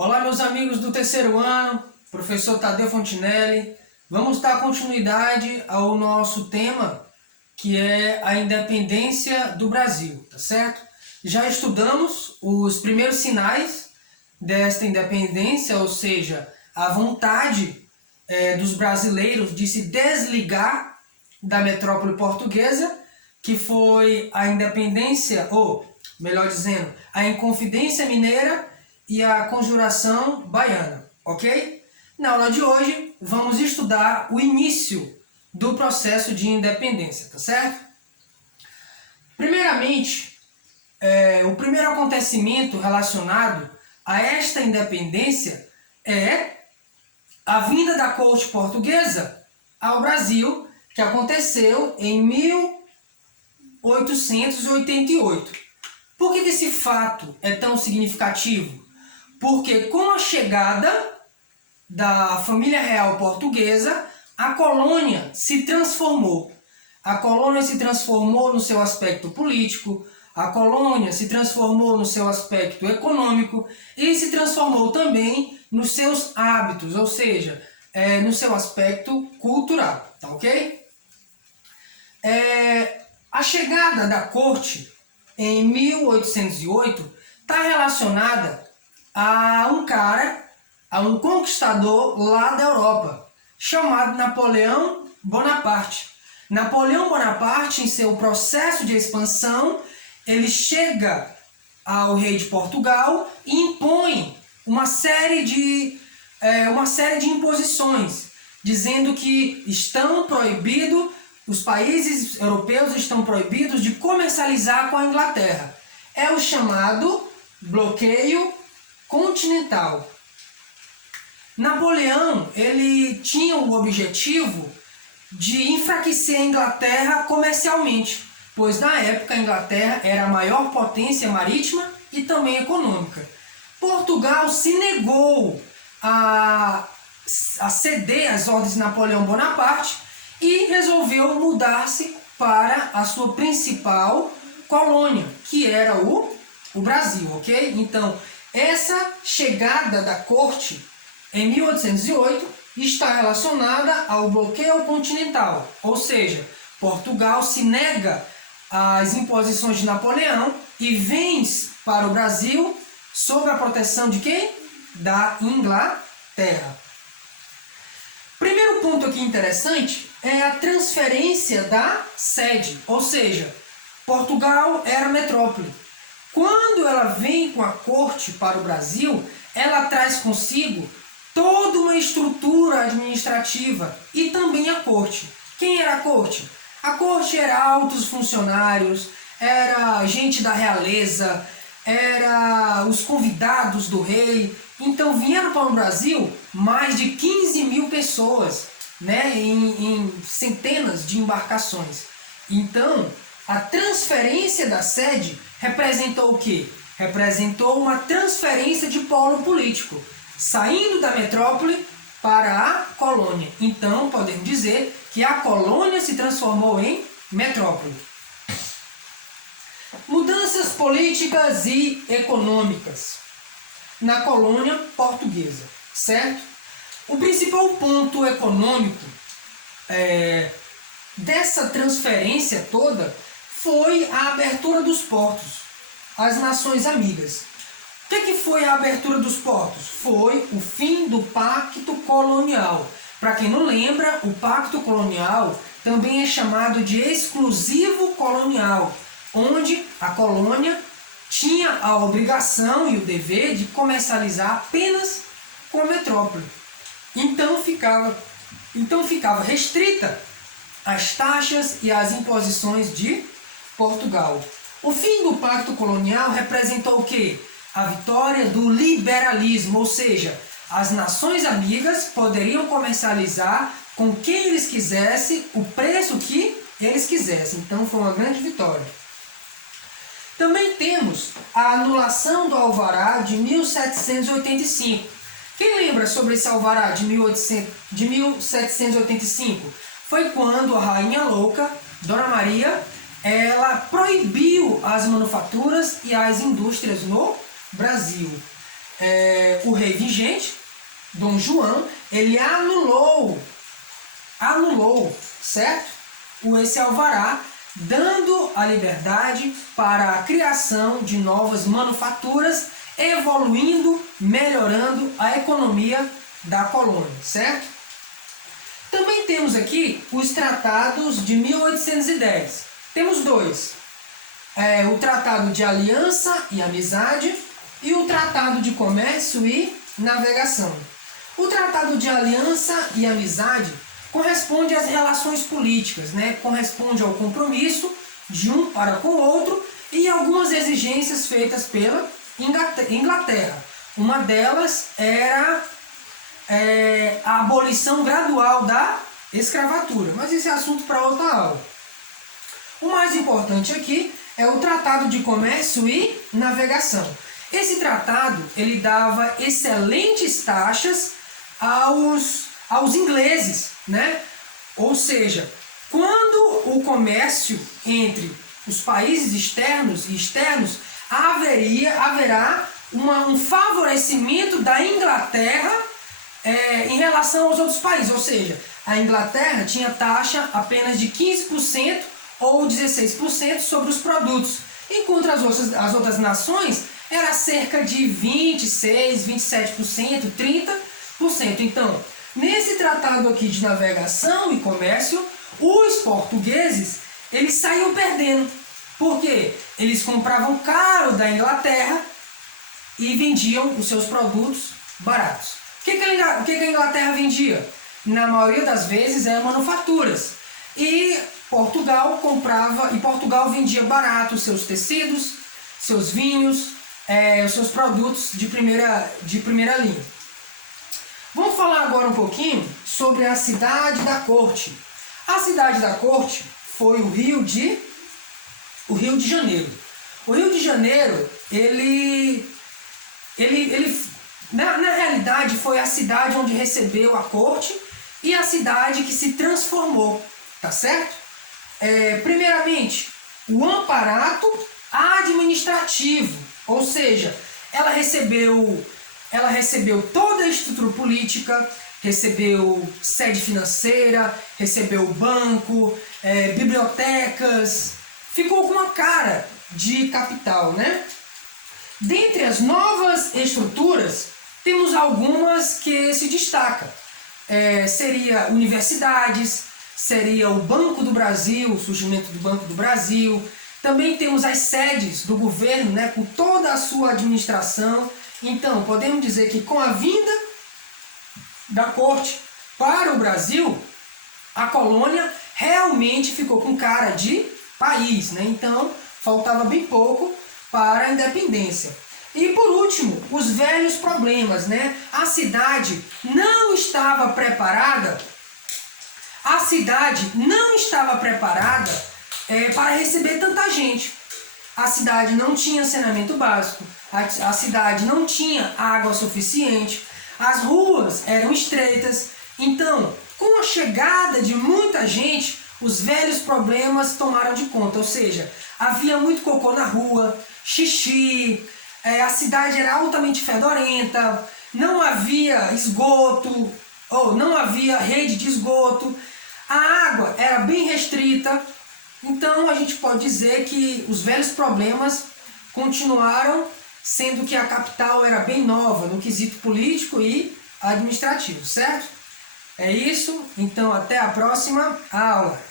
Olá, meus amigos do terceiro ano, professor Tadeu Fontinelli. Vamos dar continuidade ao nosso tema, que é a independência do Brasil, tá certo? Já estudamos os primeiros sinais desta independência, ou seja, a vontade dos brasileiros de se desligar da metrópole portuguesa, que foi a independência, ou melhor dizendo, a Inconfidência Mineira e a Conjuração Baiana, ok? Na aula de hoje, vamos estudar o início do processo de independência, tá certo? Primeiramente, o primeiro acontecimento relacionado a esta independência é a vinda da corte portuguesa ao Brasil, que aconteceu em 1888. Por que esse fato é tão significativo? Porque com a chegada da família real portuguesa, a colônia se transformou. A colônia se transformou no seu aspecto político, a colônia se transformou no seu aspecto econômico e se transformou também nos seus hábitos, ou seja, no seu aspecto cultural, tá ok? A chegada da corte em 1808 está relacionada a um conquistador lá da Europa, chamado Napoleão Bonaparte. Napoleão Bonaparte, em seu processo de expansão, ele chega ao rei de Portugal e impõe uma série de imposições, dizendo que os países europeus estão proibidos de comercializar com a Inglaterra. É o chamado bloqueio continental. Napoleão, ele tinha o objetivo de enfraquecer a Inglaterra comercialmente, pois na época a Inglaterra era a maior potência marítima e também econômica. Portugal se negou a ceder às ordens de Napoleão Bonaparte e resolveu mudar-se para a sua principal colônia, que era o Brasil, ok? Então, essa chegada da corte em 1808 está relacionada ao bloqueio continental, ou seja, Portugal se nega às imposições de Napoleão e vem para o Brasil sob a proteção de quem? Da Inglaterra. Primeiro ponto aqui interessante é a transferência da sede, ou seja, Portugal era metrópole. Quando ela vem com a corte para o Brasil, ela traz consigo toda uma estrutura administrativa e também a corte. Quem era a corte? A corte era altos funcionários, era gente da realeza, era os convidados do rei. Então vieram para o Brasil mais de 15 mil pessoas, né, em centenas de embarcações. Então, a transferência da sede representou o quê? Representou uma transferência de polo político, saindo da metrópole para a colônia. Então, podemos dizer que a colônia se transformou em metrópole. Mudanças políticas e econômicas na colônia portuguesa, certo? O principal ponto econômico dessa transferência toda foi a abertura dos portos às nações amigas. O que foi a abertura dos portos? Foi o fim do Pacto Colonial. Para quem não lembra, o Pacto Colonial também é chamado de exclusivo colonial, onde a colônia tinha a obrigação e o dever de comercializar apenas com a metrópole. Então ficava restrita às taxas e às imposições de Portugal. O fim do Pacto Colonial representou o quê? A vitória do liberalismo, ou seja, as nações amigas poderiam comercializar com quem eles quisessem, o preço que eles quisessem. Então foi uma grande vitória. Também temos a anulação do Alvará de 1785. Quem lembra sobre esse Alvará de 1785? Foi quando a Rainha Louca, Dona Maria, ela proibiu as manufaturas e as indústrias no Brasil. o rei vigente, Dom João, ele anulou, certo? Esse alvará, dando a liberdade para a criação de novas manufaturas, evoluindo, melhorando a economia da colônia, certo? Também temos aqui os tratados de 1810. Temos dois. O Tratado de Aliança e Amizade e o Tratado de Comércio e Navegação. O Tratado de Aliança e Amizade corresponde às relações políticas, né? Corresponde ao compromisso de um para com o outro e algumas exigências feitas pela Inglaterra. Uma delas era a abolição gradual da escravatura, mas esse é assunto para outra aula. O mais importante aqui é o Tratado de Comércio e Navegação. Esse tratado ele dava excelentes taxas aos ingleses, né? Ou seja, quando o comércio entre os países externos e externos, haverá um favorecimento da Inglaterra em relação aos outros países. Ou seja, a Inglaterra tinha taxa apenas de 15% ou 16% sobre os produtos, enquanto as outras nações era cerca de 26%, 27%, 30%. Então, nesse tratado aqui de navegação e comércio, os portugueses eles saíam perdendo, porque eles compravam caro da Inglaterra e vendiam os seus produtos baratos. O que a Inglaterra vendia? Na maioria das vezes manufaturas. E Portugal vendia barato os seus tecidos, seus vinhos, os seus produtos de primeira linha. Vamos falar agora um pouquinho sobre a cidade da corte. A cidade da corte foi o Rio de Janeiro. O Rio de Janeiro, na realidade, foi a cidade onde recebeu a corte e a cidade que se transformou, tá certo? Primeiramente, o aparato administrativo, ou seja, ela recebeu toda a estrutura política, recebeu sede financeira, recebeu banco, bibliotecas, ficou com uma cara de capital, né? Dentre as novas estruturas, temos algumas que se destacam. Seria universidades, seria o Banco do Brasil, o surgimento do Banco do Brasil. Também temos as sedes do governo, né, com toda a sua administração. Então, podemos dizer que com a vinda da corte para o Brasil, a colônia realmente ficou com cara de país, né? Então, faltava bem pouco para a independência. E por último, os velhos problemas, né? A cidade não estava preparada para receber tanta gente. A cidade não tinha saneamento básico, a cidade não tinha água suficiente, as ruas eram estreitas. Então, com a chegada de muita gente, os velhos problemas tomaram de conta, ou seja, havia muito cocô na rua, xixi, a cidade era altamente fedorenta, não havia esgoto, ou não havia rede de esgoto, a água era bem restrita. Então a gente pode dizer que os velhos problemas continuaram, sendo que a capital era bem nova no quesito político e administrativo, certo? É isso, então até a próxima aula.